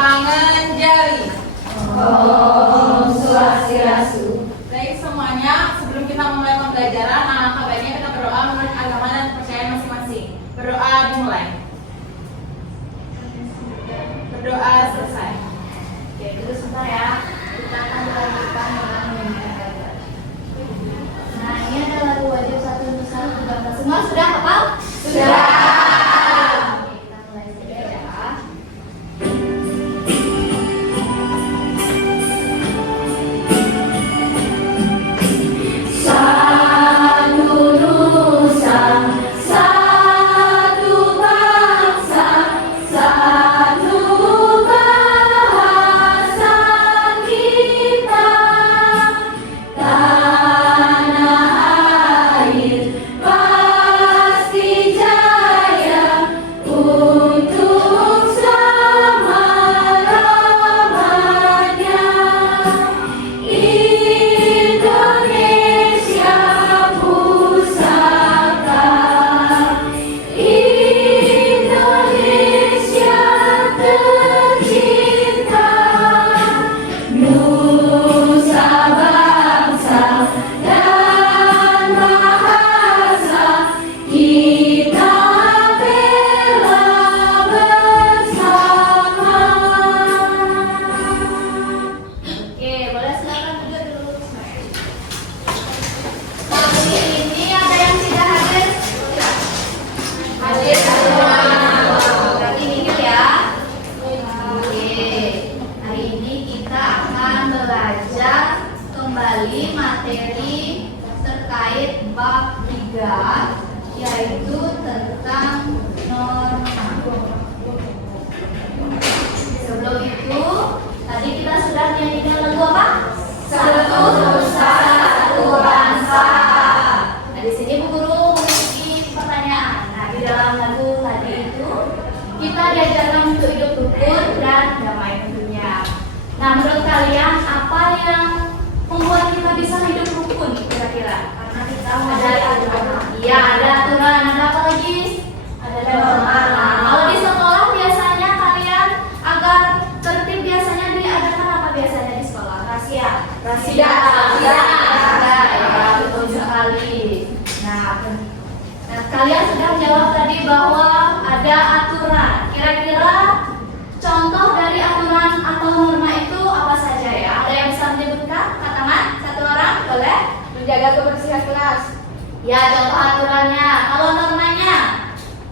Pangenjali. Om Swastiastu. Baik semuanya, sebelum kita memulai pembelajaran, alangkah baiknya kita berdoa menurut agama dan kepercayaan masing-masing. Berdoa dimulai. Berdoa selesai. Oke, dulu sebentar ya. Kita akan melanjutkan dengan menyanyikan lagu. Nah, ini ada lagu wajib satu Nusantara untuk bangsa semua. Sudah hafal? Sudah. Oke, kita mulai saja ya. Satu nusa, satu bangsa, satu bahasa kita, tanah air pasti jaya untuk selama-lamanya. Indonesia pusaka, Indonesia tercinta, nusa bangsa dan bahasa kita bela bersama. Oke, boleh silakan duduk dulu. Hari ini ada yang tidak hadir? Hadir semua. Lagi ingat ya. Oke. Hari ini kita akan belajar kembali materi terkait bab 3, yaitu tentang norma. Sebelum itu, tadi kita sudah menyanyikan lagu apa? Satu nusa, satu bangsa. Nah, di sini Bu Guru memiliki pertanyaan. Nah, di dalam lagu tadi itu kita diajarkan untuk hidup rukun dan damai tentunya. Nah, menurut kalian apa yang membuat kita bisa hidup rukun kira-kira? Karena kita ada aturan. Iya, ada aturan. Ada apa lagi? Ada norma. Nah, kalau di sekolah biasanya kalian agar tertib biasanya diadakan apa biasanya di sekolah? Rahasia. Rahasia. Ada ya, betul sekali. Nah, kalian sudah menjawab tadi bahwa ada aturan. Kira-kira contoh dari aturan atau norma itu apa saja ya? Ada yang bisa menyebutkan? Angkat tangan, satu orang, boleh? Menjaga kebersihan kelas. Ya, contoh aturannya. Kalau normanya,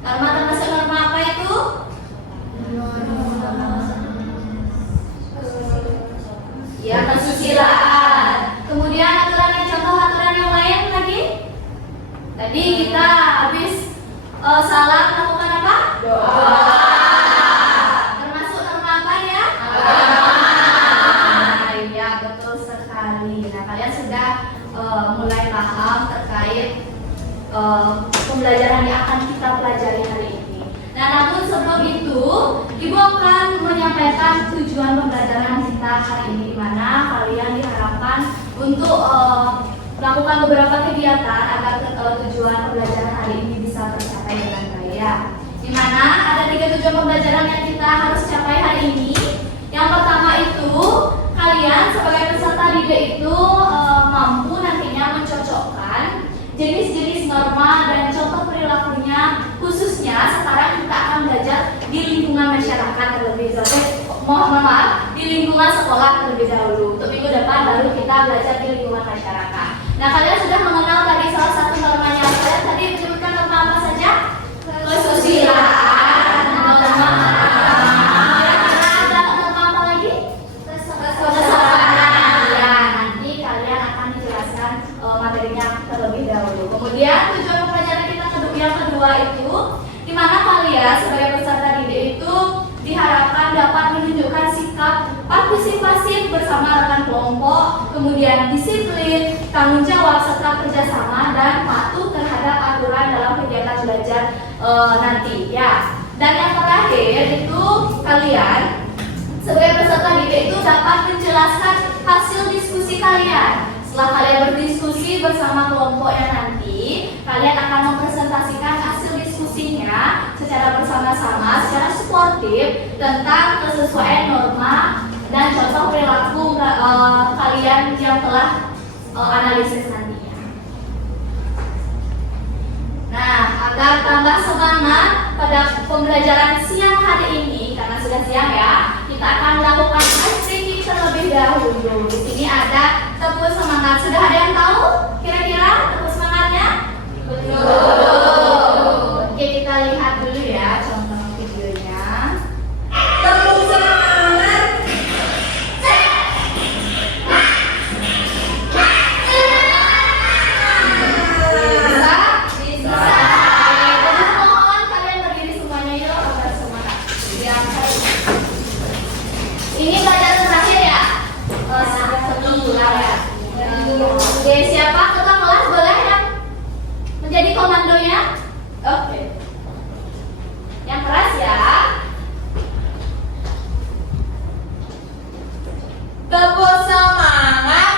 norma termasuk norma apa itu? Ya, kesusilaan. Kemudian aturannya, contoh aturan yang lain lagi? Tadi kita habis salah melakukan apa? Doa. Termasuk norma apa ya? Iya, betul sekali. Nah, kalian sudah mulai paham terkait pembelajaran yang akan kita pelajari hari ini. Nah, namun sebelum itu, Ibu akan menyampaikan tujuan pembelajaran kita hari ini, di mana kalian diharapkan untuk melakukan beberapa kegiatan agar tujuan pembelajaran hari ini bisa tercapai dengan baik. Di mana ada 3 tujuan pembelajaran yang kita harus capai hari ini. Yang pertama itu, kalian sebagai peserta didik itu mampu nantinya mencocokkan jenis-jenis norma dan contoh perilakunya, khususnya sekarang kita akan belajar di lingkungan masyarakat terlebih dahulu. Di lingkungan sekolah terlebih dahulu. Untuk minggu depan baru kita belajar di lingkungan masyarakat. Nah, kalian sudah mengenal tadi salah satu normanya. Kalian tadi menyebutkan norma apa saja? Kesusilaan, norma. Kira-kira ada norma apa lagi? Kesopanan. Ya, nanti kalian akan dijelaskan materinya terlebih dahulu. Kemudian tujuan pembelajaran kita yang kedua itu, di mana kalian sebagai peserta didik itu diharapkan dapat menunjukkan sikap partisipasi bersama rekan kelompok, kemudian disiplin, tanggung jawab serta kerjasama dan patuh terhadap aturan dalam kegiatan belajar nanti ya. Dan yang terakhir itu kalian sebagai peserta didik itu dapat menjelaskan hasil diskusi kalian. Setelah kalian berdiskusi bersama kelompoknya nanti, kalian akan mempresentasikan hasil diskusi diskusinya secara bersama-sama, secara suportif tentang kesesuaian norma dan contoh perilaku kalian yang telah analisis nantinya. Nah, agar tambah semangat pada pembelajaran siang hari ini, karena sudah siang ya, kita akan melakukan ice breaking terlebih dahulu. Di sini ada tepuk semangat. Sudah ada yang tahu kira-kira tepuk semangatnya? Betul. Oke, kita lihat dulu ya contoh videonya. Tepuk semangat. Bisa. Jadi mohon kalian berdiri semuanya yuk agar semangat. Ini pelajaran terakhir ya? Sudah 1 bulan ya. Oke, siapa ketua kelas boleh yang menjadi komandonya? Oke. Yang keras ya. Tepuk semangat.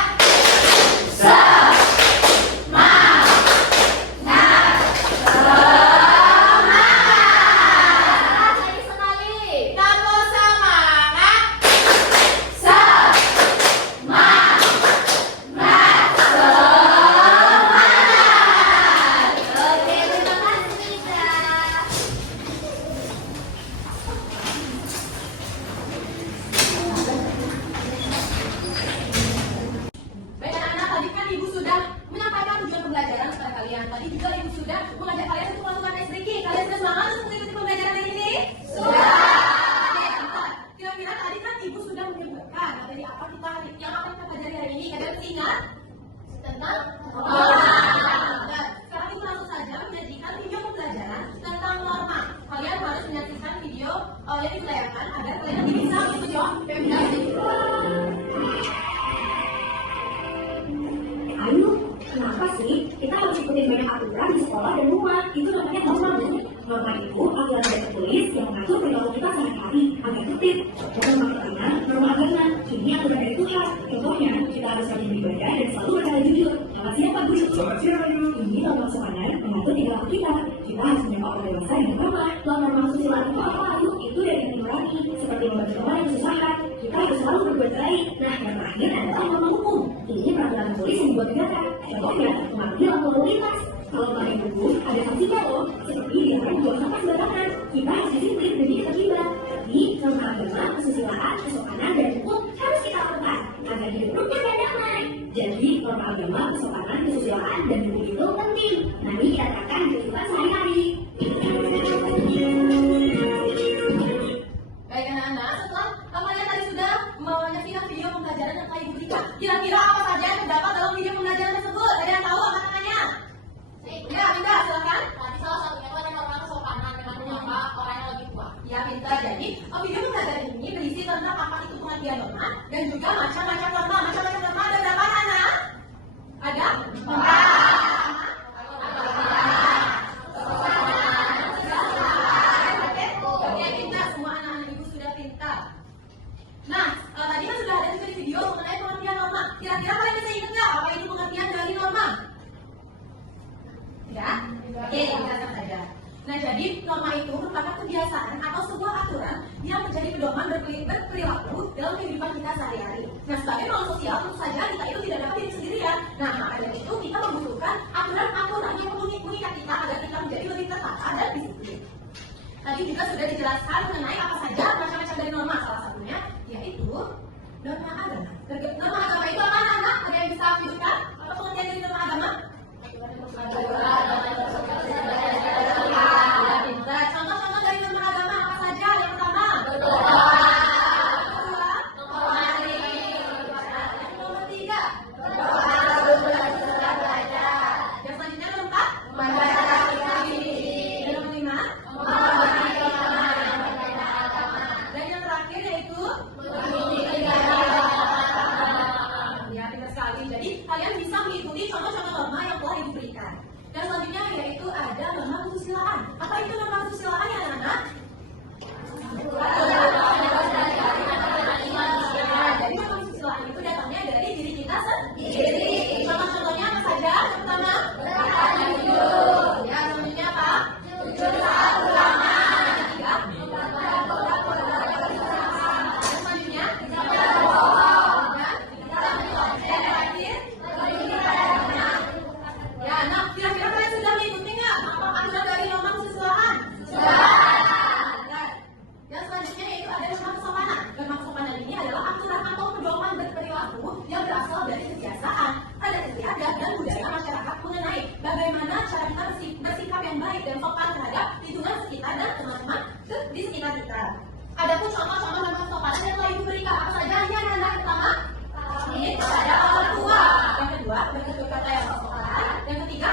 Lagi sekali. Tepuk semangat. Oke, terima kasih Nida. Baik anak-anak, tadi kan Ibu sudah menyampaikan tujuan pembelajaran kepada kalian. Tadi juga Ibu sudah mengajak kalian untuk melakukan ice breaking. Kalian sudah semangat untuk mengikuti pembelajaran hari ini? Sudah. Oke, anak. Kira-kira tadi kan Ibu sudah menyebutkan materi apa yang akan kita pelajari hari ini. Kalian masih ingat? Tentang norma. Dan sekarang Ibu langsung saja menyajikan video pembelajaran tentang norma. Kalian harus menyaksikan video yang ditayangkan agar kalian nanti bisa menjawab PMDAD. Ayo, kenapa sih kita harus ikutin banyak aturan di sekolah dan rumah? Itu namanya norma, Bu. Norma itu aturan yang tertulis yang mengatur perilaku kita sehari-hari agar tertib. Bukan maksudnya norma agama. Ini aturan dari Tuhan. Contohnya, kita harus rajin beribadah dan selalu berkata jujur. Selamat siang, Pak Guru. Selamat siang, Ayu. Ini norma sopanan mengatur perilaku kita. Kita harus menjadi orang dewasa yang bernama. Norma kesusilaan itu apa? Ayo, itu dari nurani. Seperti membantu orang yang kesusahan. Kita harus selalu berbuat baik. Nah, yang terakhir adalah norma hukum. Ini peraturan polis yang dibuat negara. Contohnya, mematuhi lampu lalu lintas. Kalau melanggar hukum, ada sanksinya loh. Seperti dilarang buang sampah sembarangan. Kita harus disiplin dan tidak terlibat. Tapi, norma agama, kesusilaan, kesopanan, dan hukum harus kita lakukan agar hidup rukun dan damai. Jadi, norma agama, kesopanan, kesusilaan, dan hukum itu penting. Mari kita terapkan di kehidupan sehari-hari. Baik anak-anak, setelah kalian tadi sudah menyaksikan video pembelajaran yang telah Ibu berikan, kira-kira apa saja yang terdapat dalam video pembelajaran tersebut? Ada yang tahu angkat-angkatnya? Ya, Binda, silakan. Tadi salah satunya itu ada norma kesopanan dengan menyapa orang yang lebih tua. Ya, pintar. Jadi, video pembelajaran ini berisi tentang apa itu pengertian norma dan juga macam-macam norma. Macam-macam norma ada berapa anak? Ada? 4. Oke, pintar. Semua anak-anak Ibu sudah pintar. Nah, tadi kan sudah ada juga di video mengenai pengertian norma. Kira-kira kalian bisa ingat nggak apa itu pengertian dari norma? Tidak? Oke, kita lihat saja. Nah, jadi norma itu merupakan kebiasaan atau sebuah aturan yang menjadi pedoman berperilaku dalam kehidupan kita sehari-hari. Nah, sebagai makhluk sosial, tentu saja kita itu tidak dapat hidup sendirian. Nah, maka dari itu kita membutuhkan aturan-aturan yang mengikat kita agar kita menjadi lebih tertata dan disiplin. Tadi juga sudah dijelaskan mengenai apa saja macam-macam dari norma. Salah satunya yaitu norma agama. Norma agama itu apa, anak-anak? Ada yang bisa tunjukkan apa pengertian dari norma agama? Contoh-contoh dari norma agama apa saja? Yang pertama, nomor 3, yang selanjutnya nomor 4, dan nomor 5, dan yang terakhir yaitu kepada orang tua. Yang kedua, bertutur kata yang sopan. Yang ketiga,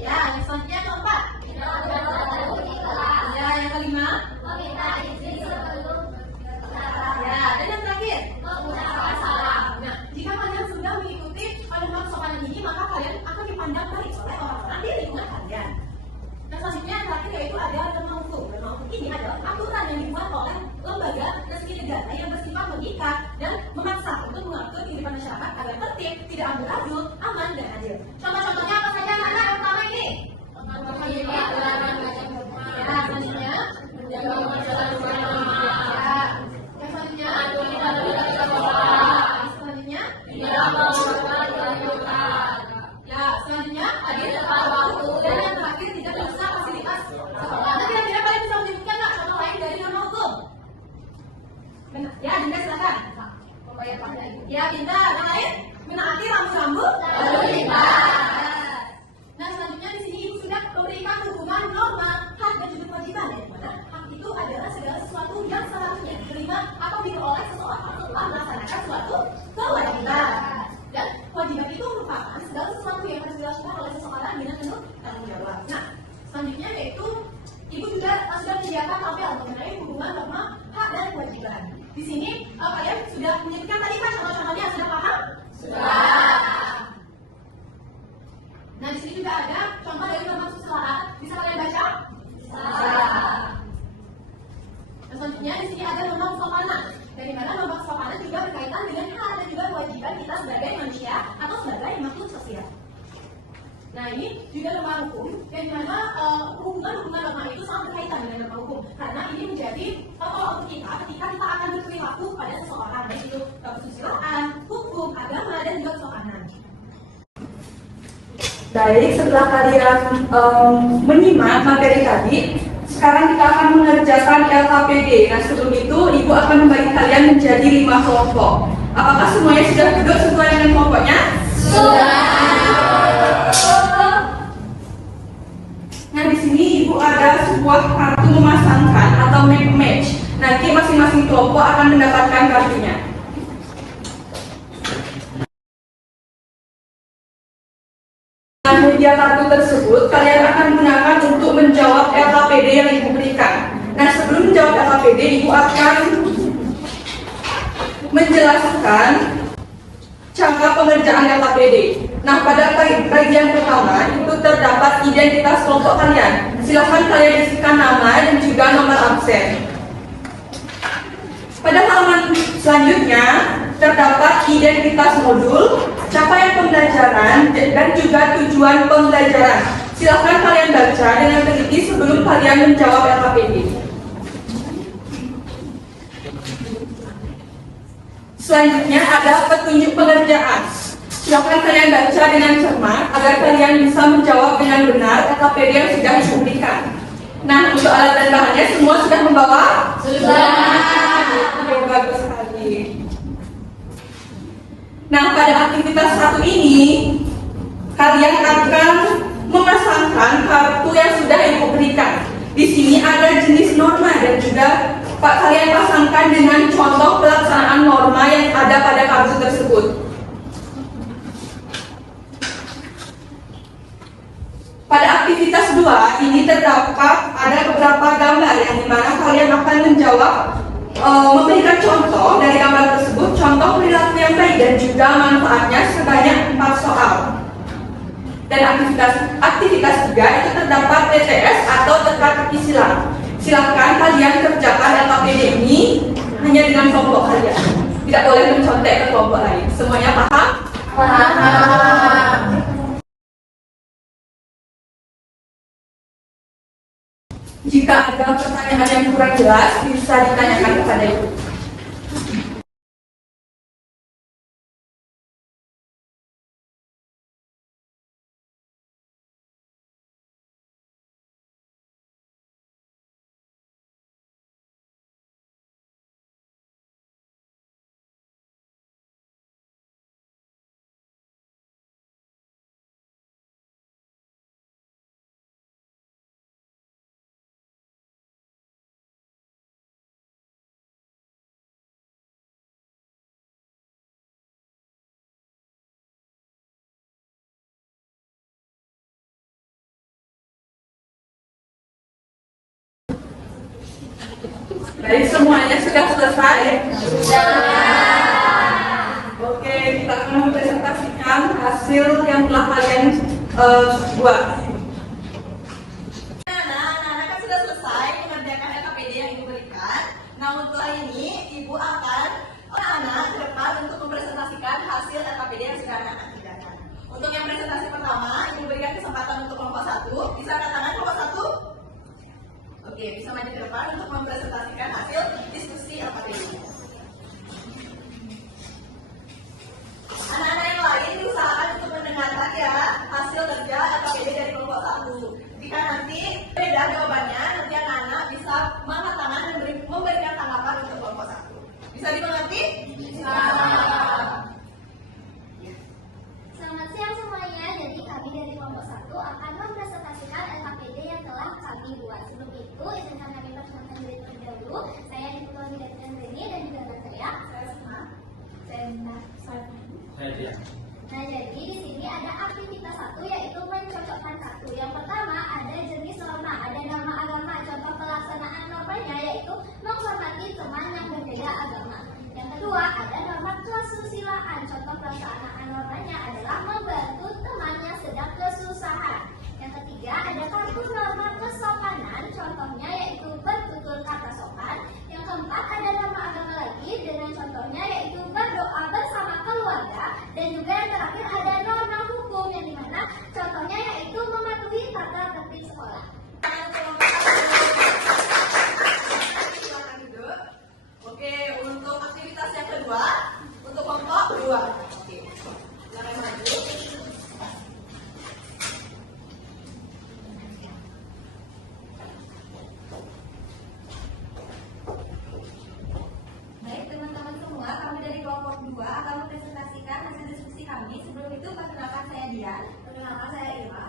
ya, yang selanjutnya keempat. Ya, yang kelima. Ya, dan yang terakhir. Nah, jika kalian sudah mengikuti paduan kesopanan ini, maka kalian akan dipandang baik oleh orang-orang di lingkungan kalian. Nah, selanjutnya yang terakhir yaitu ada norma hukum. Norma hukum ini adalah aturan yang dibuat oleh lembaga resmi negara yang bersifat mengikat dan memaksa untuk mengatur kehidupan masyarakat agar tertib, tidak amburadul, aman, dan adil. Contoh-contohnya apa saja anak-anak yang pertama ini? Ya, selanjutnya. Ya, yang selanjutnya. Selanjutnya. Ya, selanjutnya adil tepat waktu, dan yang terakhir tidak merusak fasilitas sekolah. Nah, kira-kira kalian bisa menyebutkan nggak contoh lain dari norma hukum? Benar. Ya, Dinda silakan. Ya, pintar. Yang lain? Menaati rambu-rambu lalu lintas. Nah, selanjutnya di sini ibu sudah memberikan hubungan norma, hak dan juga kewajiban. Yang mana hak itu adalah segala sesuatu yang seharusnya diterima atau diperoleh seseorang setelah melaksanakan suatu kewajiban. Dan kewajiban itu merupakan segala sesuatu yang harus dilakukan oleh seseorang dengan penuh tanggung jawab. Nah, selanjutnya yaitu ibu juga sudah menyediakan tabel mengenai hubungan norma, hak dan kewajiban. Di sini kalian sudah menyebutkan tadi kan contoh-contohnya, sudah paham? Sudah. Nah, di sini juga ada contoh dari norma kesusilaan. Bisa kalian baca? Bisa. Nah, selanjutnya di sini ada norma kesopanan. Dari mana norma kesopanan juga berkaitan dengan hak dan juga kewajiban kita sebagai manusia atau sebagai makhluk sosial. Nah, ini juga norma hukum, yang dimana hubungan norma itu sangat berkaitan dengan norma hukum, karena ini menjadi tolak ukur kita ketika kita akan berperilaku pada seseorang, baik itu kesusilaan, hukum, agama, dan juga kesopanan. Baik, setelah kalian menyimak materi tadi, sekarang kita akan mengerjakan LKPD. Nah, sebelum itu, Ibu akan membagi kalian menjadi 5 kelompok. Apakah semuanya sudah duduk sesuai dengan kelompoknya? Sudah. Nah, di sini Ibu ada sebuah kartu memasangkan atau map match. Nanti masing-masing kelompok akan mendapatkan kartunya. Nah, media kartu tersebut kalian akan gunakan untuk menjawab LKPD yang Ibu berikan. Nah, sebelum menjawab LKPD, Ibu akan menjelaskan cara pengerjaan LKPD. Nah, pada bagian pertama itu terdapat identitas kelompok kalian. Silahkan kalian isikan nama dan juga nomor absen. Pada halaman selanjutnya terdapat identitas modul, capaian pembelajaran, dan juga tujuan pembelajaran. Silahkan kalian baca dengan teliti sebelum kalian menjawab LKPD. Selanjutnya ada petunjuk pengerjaan. Silakan kalian baca dengan cermat agar kalian bisa menjawab dengan benar LKPD yang sudah diberikan. Nah, untuk alat dan bahannya semua sudah membawa? Sudah. Oke, bagus sekali. Nah, pada aktivitas 1 ini kalian akan memasangkan kartu yang sudah Ibu berikan. Di sini ada jenis norma dan juga kalian pasangkan dengan contoh pelaksanaan norma yang ada pada kartu tersebut. Pada aktivitas 2 ini terdapat ada beberapa gambar yang dimana kalian akan menjawab, memberikan contoh dari gambar tersebut, contoh perilaku yang baik dan juga manfaatnya sebanyak 4 soal. Dan aktivitas 3 itu terdapat TTS atau teka-teki silang. Silakan kalian kerjakan LKPD ini hanya dengan kelompok kalian. Tidak boleh mencontek ke kelompok lain. Semuanya paham? Paham. Jika ada pertanyaan yang kurang jelas, bisa ditanyakan kepada Ibu. Baik, semuanya sudah selesai? Sudah. Oke, kita akan mempresentasikan hasil yang telah kalian buat. Anak-anak kan sudah selesai mengerjakan LKPD yang Ibu berikan. Nah, untuk hari ini Ibu akan anak-anak ke depan untuk mempresentasikan hasil LKPD yang sudah anak-anak kerjakan. Untuk yang presentasi pertama, Ibu berikan kesempatan untuk kelompok 1. Bisa angkat tangan kelompok 1? Oke, bisa maju ke depan untuk mempresentasikan hasil diskusi LKPD. Anak-anak yang lain diusahakan untuk mendengarkan ya hasil kerja LKPD dari kelompok 1. Jika nanti beda jawabannya, nanti anak-anak bisa mengangkat tangan dan memberikan tanggapan untuk kelompok 1. Bisa dimengerti? Bisa. Selamat siang semuanya. Jadi kami dari kelompok 1 akan mempresentasikan LKPD yang telah kami buat. Sebelum itu, izinkan kami perkenalkan diri terlebih dahulu. Saya Diputuan Widatkan Reni dan juga anak saya. Saya Sema. Saya Minta. Saya dia. Nah, jadi di sini ada aktivitas 1 yaitu mencocokkan 1. Yang pertama ada jenis norma, ada norma agama. Contoh pelaksanaan normanya yaitu menghormati teman yang berbeda agama. Yang kedua ada norma kesusilaan. Contoh pelaksanaan normanya adalah membantu teman yang sedang kesusahan. Yang ketiga ada kartu norma kesopanan. Contohnya yaitu bertutur kata sopan. Yang keempat ada norma agama lagi dengan contohnya yaitu berdoa bersama keluarga. Dan juga yang terakhir ada norma hukum yang dimana contohnya yaitu mematuhi tata tertib sekolah. Silakan duduk. Oke, untuk aktivitas yang kedua, untuk kelompok 2. Oke, silakan maju. Baik teman-teman semua, kami dari kelompok 2 akan mempresentasikan hasil diskusi kami. Sebelum itu, perkenalkan saya Dian, perkenalkan saya Ira,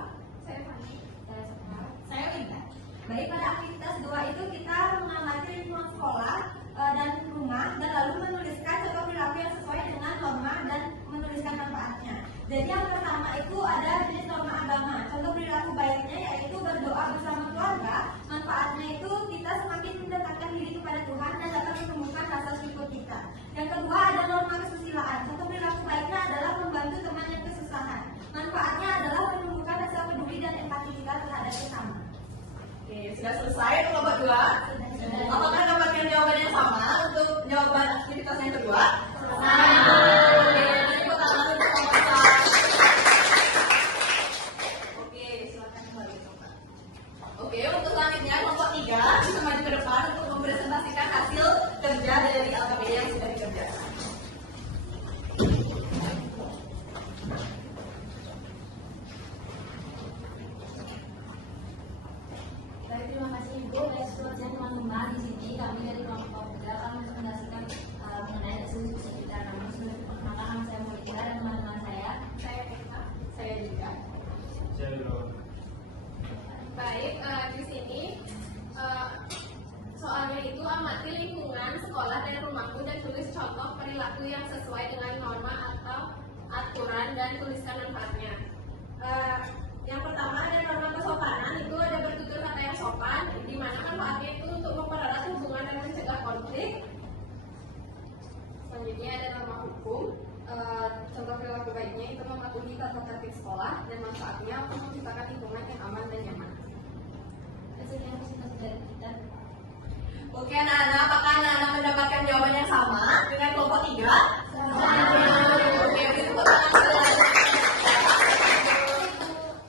saya Fani, saya Sofia, saya Linda. Baik, pada aktivitas 2 itu kita mengamati lingkungan sekolah dan rumah dan lalu menuliskan contoh perilaku yang sesuai dengan norma dan menuliskan manfaatnya. Jadi yang pertama itu ada jenis norma agama. Contoh perilaku baiknya yaitu berdoa bersama keluarga. Manfaatnya itu kita semakin mendekatkan diri kepada Tuhan dan dapat menumbuhkan rasa syukur kita. Yang kedua ada norma kesusilaan. Contoh perilaku baiknya adalah membantu teman yang kesusahan. Manfaatnya adalah menumbuhkan rasa peduli dan empati kita terhadap sesama. Oke, sudah selesai kelompok 2. Apakah dapatkan jawaban yang sama untuk jawaban aktivitas yang kedua? Oke, tepuk tangan untuk kelompok 1. Oke, silakan kembali coba. Oke, untuk selanjutnya kelompok 3 bisa maju ke depan untuk mempresentasikan hasil kerja dari LKPD yang sudah dikerjakan. Baik, terima kasih Ibu. Baik, selamat siang teman-teman. Di sini kami dari kelompok 3 akan mempresentasikan mengenai hasil diskusi kita. Namun sebelum perkenalkan nama saya Monica dan teman-teman saya Eka, saya juga. Saya dulu. Baik, di sini soalnya itu amati lingkungan sekolah dan rumahmu dan tulis contoh perilaku yang sesuai dengan norma atau aturan dan tuliskan manfaatnya. Yang pertama ada norma kesopanan, itu ada bertutur kata yang sopan, di mana manfaatnya itu untuk mempererat hubungan dan mencegah konflik. Selanjutnya ada norma hukum, contoh perilaku baiknya itu mematuhi tata tertib sekolah dan manfaatnya untuk menciptakan lingkungan yang aman dan nyaman. Sekian presentasi dari kita. Oke anak-anak, apakah anak-anak mendapatkan jawaban yang sama dengan kelompok 3? Oke, tepuk tangan sekali.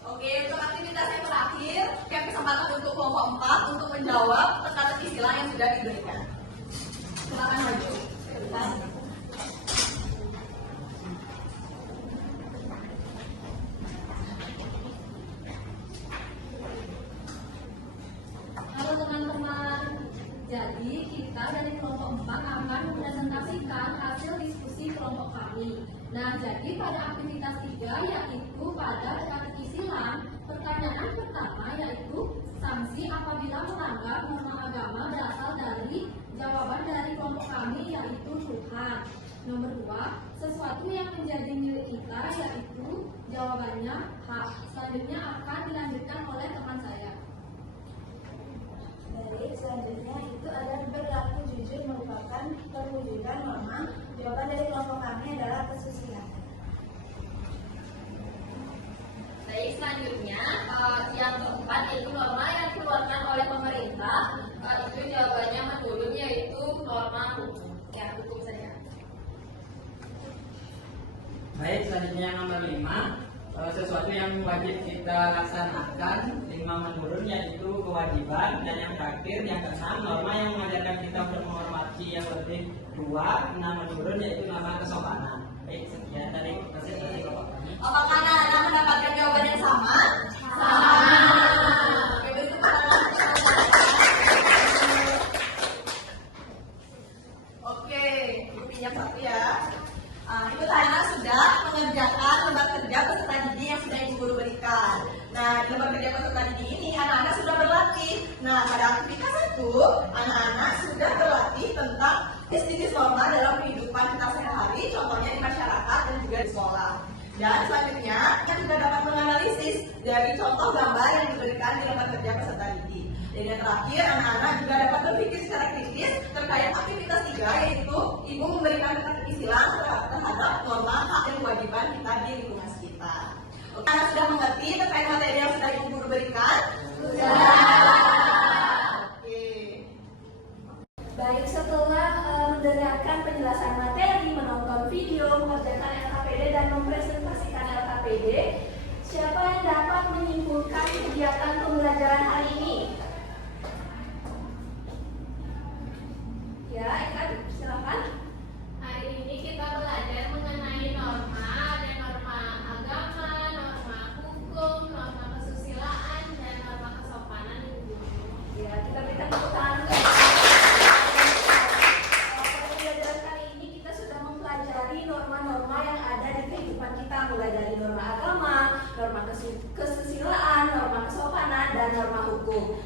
Oke, untuk aktivitas yang terakhir, kami kesempatan untuk kelompok 4 untuk menjawab teka-teki istilah yang sudah diberikan. Silakan maju. Halo teman-teman, jadi kita dari kelompok 4 akan mempresentasikan hasil diskusi kelompok kami. Nah, jadi pada aktivitas 3 yaitu pada teka-teki silang, pertanyaan pertama yaitu sanksi apabila melanggar norma agama berasal dari jawaban dari kelompok kami yaitu Tuhan. Nomor 2, sesuatu yang menjadi milik kita yaitu jawabannya hak. Selanjutnya akan dilanjutkan oleh teman saya. Baik, selanjutnya itu ada berlaku jujur merupakan perwujudan norma. Jawaban dari kelompok kami adalah kesusilaan. Baik, selanjutnya yang keempat yaitu norma yang dikeluarkan oleh pemerintah. Itu jawabannya menurun, yaitu norma hukum. Ya, hukum saja. Baik, selanjutnya yang nomor 5, sesuatu yang wajib kita laksanakan. 5 menurun, yaitu kewajiban. Dan yang terakhir, yang ke-6, norma yang mengajarkan kita untuk menghormati yang lebih tua. 6 menurun, yaitu norma kesopanan. Baik, sekian dari presentasi kelompok kami. Apakah anak-anak mendapatkan jawaban yang sama? Sama. Oke, berikut pandangan. Oke, bukti yang satu ya. Ibu Tana sudah mengerjakan lembar kerja peserta didik yang sudah Ibu Guru berikan. Nah, di lembar kerja peserta didik ini anak-anak sudah berlatih. Nah, pada aktivitas itu anak-anak sudah berlatih tentang SDGs norma dalam kehidupan kita sehari-hari, contohnya di masyarakat dan juga di sekolah. Dan selanjutnya, kita juga dapat menganalisis dari contoh gambar yang diberikan di lembar kerja peserta didik. Dan yang terakhir, anak-anak juga dapat berpikir secara kritis terkait aktivitas 3, yaitu Ibu memberikan keterisilan terhadap norma, hak, dan kewajiban kita di lingkungan sekitar. Oke, anak sudah mengerti terkait materi yang sudah Ibu Guru berikan? Sudah. Oke. Baik, setelah mendengarkan penjelasan materi, menonton video, mengerjakan LKPD dan mempresentasikan LKPD, siapa yang dapat menyimpulkan kegiatan pembelajaran hari ini? Ya, Eka, silakan. Hari ini kita belajar mengenai norma, ada norma agama, norma hukum, norma kesusilaan, dan norma kesopanan. Ya, kita berikan tepuk tangan dulu. Pada pembelajaran kali ini kita sudah mempelajari norma-norma yang ada di kehidupan kita, mulai dari norma agama, norma kesusilaan, norma kesopanan, dan norma hukum.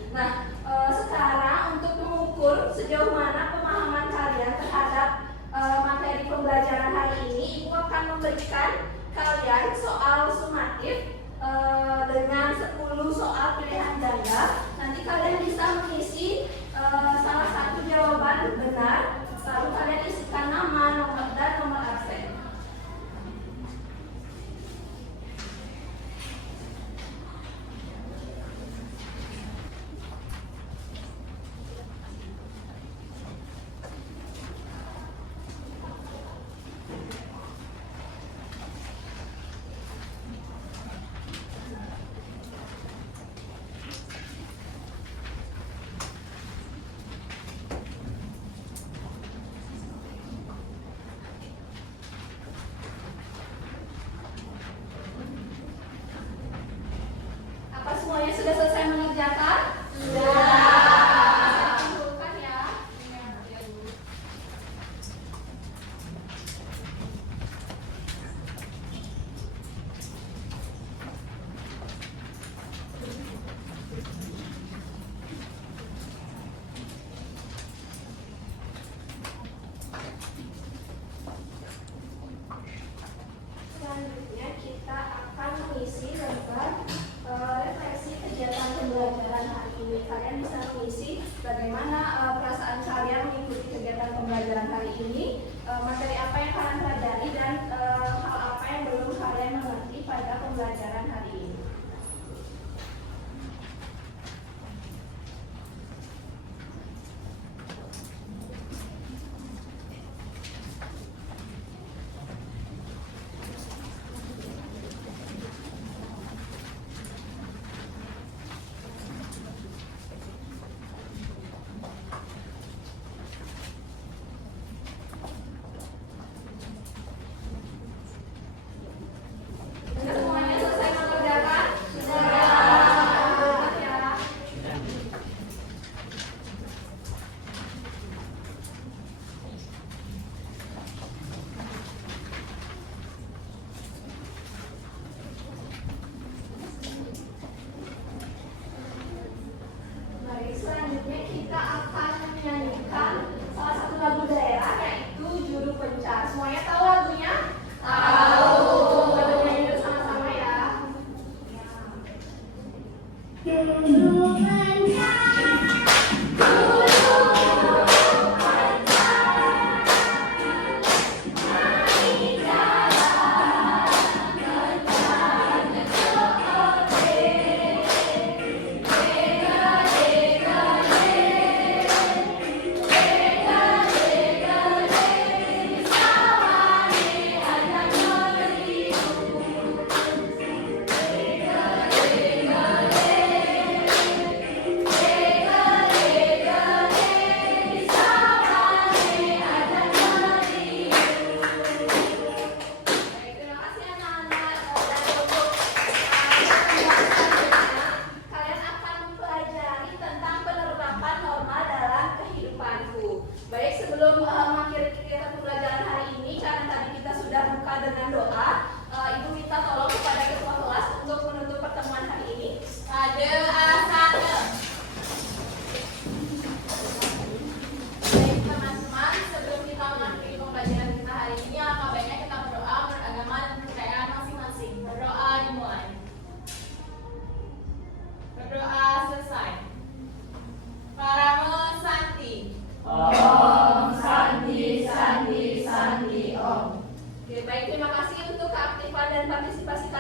Oke, baik, terima kasih untuk keaktifan dan partisipasi